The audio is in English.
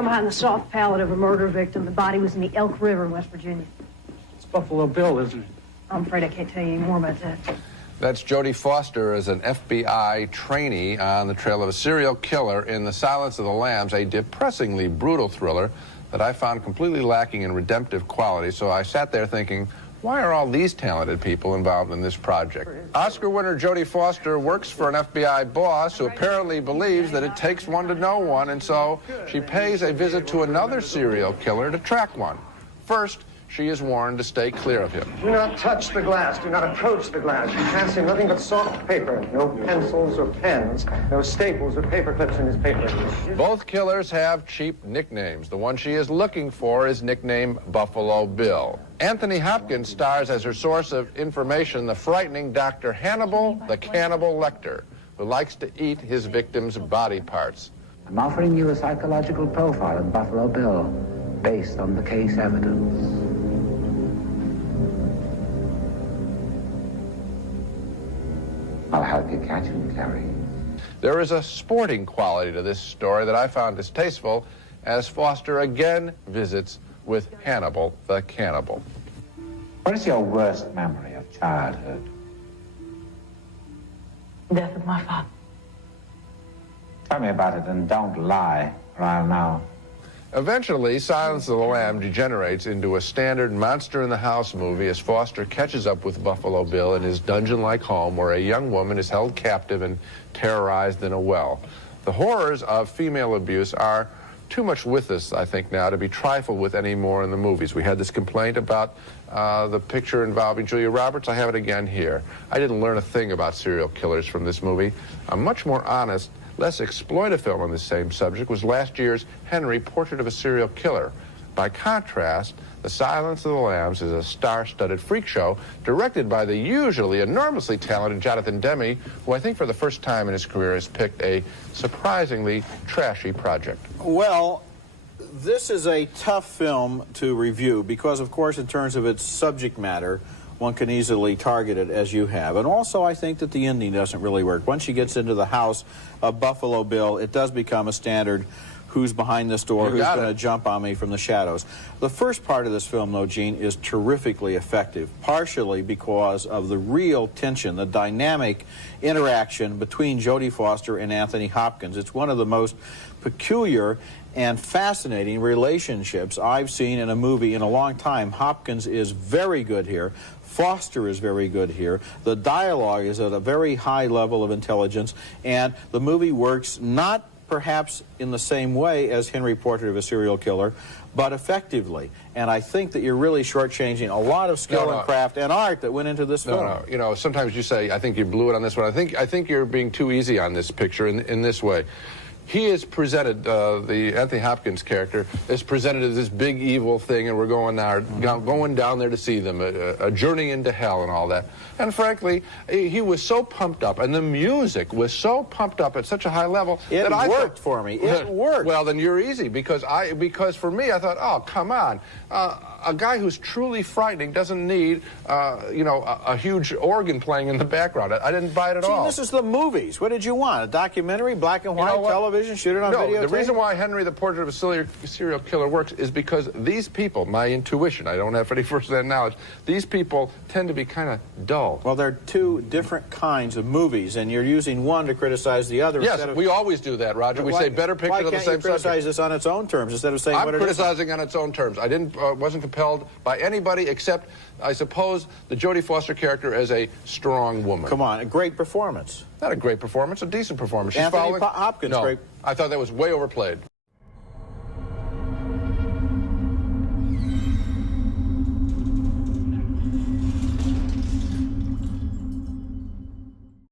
found behind the soft palate of a murder victim. The body was in the Elk River in West Virginia. It's Buffalo Bill, isn't it? I'm afraid I can't tell you any more about that. That's Jodie Foster as an FBI trainee on the trail of a serial killer in The Silence of the Lambs, a depressingly brutal thriller that I found completely lacking in redemptive quality. So I sat there thinking, why are all these talented people involved in this project? Oscar winner Jodie Foster works for an FBI boss who apparently believes that it takes one to know one, and so she pays a visit to another serial killer to track one. First, she is warned to stay clear of him. Do not touch the glass. Do not approach the glass. You can't see nothing but soft paper. No pencils or pens. No staples or paper clips in his paper. Both killers have cheap nicknames. The one she is looking for is nicknamed Buffalo Bill. Anthony Hopkins stars as her source of information, the frightening Dr. Hannibal, the Cannibal Lecter, who likes to eat his victims' body parts. I'm offering you a psychological profile of Buffalo Bill based on the case evidence. I'll help you catch him, Clary. There is a sporting quality to this story that I found distasteful as Foster again visits with Hannibal the Cannibal. What is your worst memory of childhood? Death of my father. Tell me about it and don't lie, or I'll know. Eventually, Silence of the Lamb degenerates into a standard monster-in-the-house movie as Foster catches up with Buffalo Bill in his dungeon-like home where a young woman is held captive and terrorized in a well. The horrors of female abuse are too much with us, I think, now to be trifled with anymore in the movies. We had this complaint about the picture involving Julia Roberts. I have it again here. I didn't learn a thing about serial killers from this movie. A much more honest, less exploitive film on the same subject was last year's Henry, Portrait of a Serial Killer. By contrast, The Silence of the Lambs is a star-studded freak show directed by the usually enormously talented Jonathan Demme, who I think for the first time in his career has picked a surprisingly trashy project. Well, this is a tough film to review because, of course, in terms of its subject matter, one can easily target it as you have. And also, I think that the ending doesn't really work. Once she gets into the house of Buffalo Bill, it does become a standard who's behind this door, who's going to jump on me from the shadows. The first part of this film, though, Gene, is terrifically effective, partially because of the real tension, the dynamic interaction between Jodie Foster and Anthony Hopkins. It's one of the most peculiar and fascinating relationships I've seen in a movie in a long time. Hopkins is very good here. Foster is very good here. The dialogue is at a very high level of intelligence, and the movie works not perhaps in the same way as Henry, Portrait of a Serial Killer, but effectively. And I think that you're really shortchanging a lot of skill and craft and art that went into this film. No, you know, sometimes you say, I think you blew it on this one. I think you're being too easy on this picture in this way. He is presented, the Anthony Hopkins character is presented as this big evil thing, and we're going down there to see them, a journey into hell and all that. And frankly, he was so pumped up, and the music was so pumped up at such a high level that I worked for me. It worked. Well, then you're easy, because for me, I thought, oh, come on. A guy who's truly frightening doesn't need, you know, a huge organ playing in the background. I didn't buy it at all. This is the movies. What did you want? A documentary, black and white, television, shoot it on video? The reason why Henry, the Portrait of a Serial Killer works is because these people, my intuition, I don't have any first-hand knowledge, these people tend to be kind of dull. Well, they're two different kinds of movies, and you're using one to criticize the other. Yes, we always do that, Roger. We say better pictures of the same subject. Why can't you criticize this on its own terms instead of saying what it is? I'm criticizing on its own terms. I wasn't compelled by anybody except, I suppose, the Jodie Foster character as a strong woman. Come on, a great performance. Not a great performance, a decent performance. Anthony Hopkins, no, great. I thought that was way overplayed.